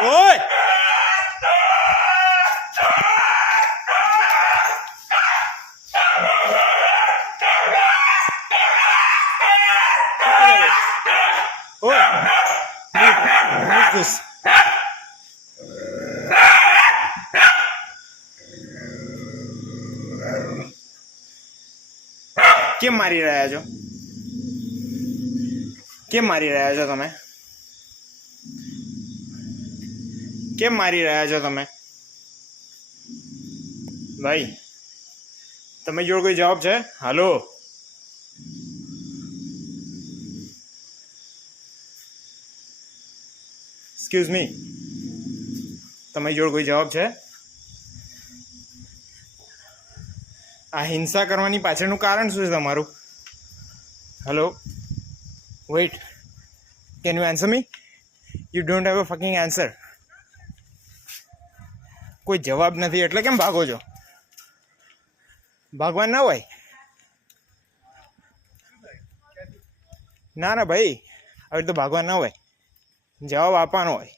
ઓય ઓય Who's this? કેમ મારી રહ્યા છો? કેમ મારી રહ્યા છો તમે? કેમ મારી રહ્યા છો તમે? ભાઈ તમે જોડે કોઈ જવાબ છે? હાલો, એક્સક્યુઝ મી, તમે જોડે કોઈ જવાબ છે? આ હિંસા કરવાની પાછળનું કારણ શું છે તમારું? Hello, wait, can you answer me? You don't have a fucking answer. કોઈ જવાબ નથી એટલે કેમ ભાગો છો? ભાગવાન ના હોય. ના ના ભાઈ, આવી તો ભાગવાન ના હોય, જવાબ આપવાનો હોય.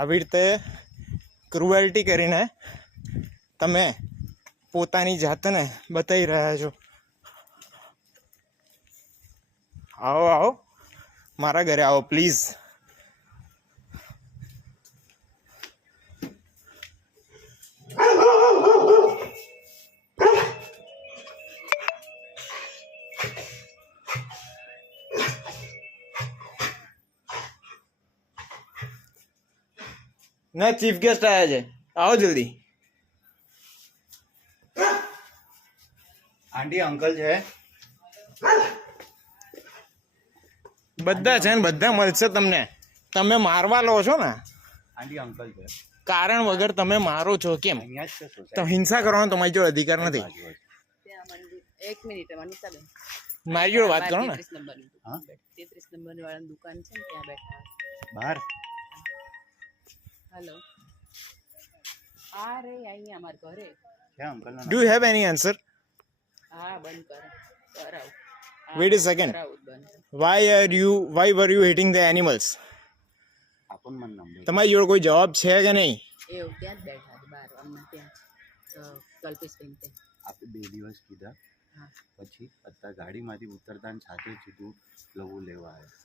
આવી રીતે ક્રુએલ્ટી કરીને તમે પોતાની જાતને બતાવી રહ્યા છો. આવો આવો, મારા ઘરે આવો પ્લીઝ. ના, ચીફ ગેસ્ટ આવ્યા છે, આવો જલ્દી. આંટી અંકલ છે, બધા છે ને બધા મળશે તમને. તમે મારવા લો છો ને, આંટી અંકલ છે, કારણ વગર તમે મારો છો કેમ? અહીંયા જ છે તો હિંસા કરવાનો તમારી જોડે અધિકાર નથી. એક મિનિટ મનીષાબેન, મારી જોડે વાત કરો ને. 33 નંબરની હા? 33 નંબરની વાળાની દુકાન છે ને ત્યાં બેઠા. બહાર હેલો, આ રે અહીંયા અમાર ઘરે. છે અંકલ ના do you have any answer? હા, બંધ કરો, કરાવ. Wait a second. કરાવું જ બંધ. Why were you hitting the animals? આપો ને મને નંબર. તમારી જોડે કોઈ જવાબ છે કે નહીં? એવું ત્યાં જ બેઠા છે બહાર, અમને ત્યાં કલ્પેશબેન ત્યાં. આપણે 2 દિવસ કીધા, હા, પછી અત્યારે ગાડીમાંથી ઉતરતા ને સાથે સીધું લવું લેવા આવ્યો.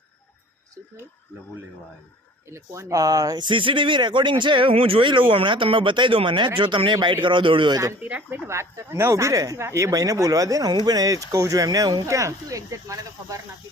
શું થયું? લવું લેવા આવ્યો. એટલે કોણ? સીસીટીવી રેકોર્ડિંગ છે, હું જોઈ લઉં હમણાં. તમે બતાવી દો મને, જો તમને બાઇટ કરવા દોડ્યું હોય તો. શાંતિ રાખ બેટા, વાત કરવા. ના, ઊભી રહે, એ ભાઈને બોલવા દે ને. હું પણ એ જ કહું છું એમને. હું ક્યાં શું એક્ઝેક્ટ મને તો ખબર નથી.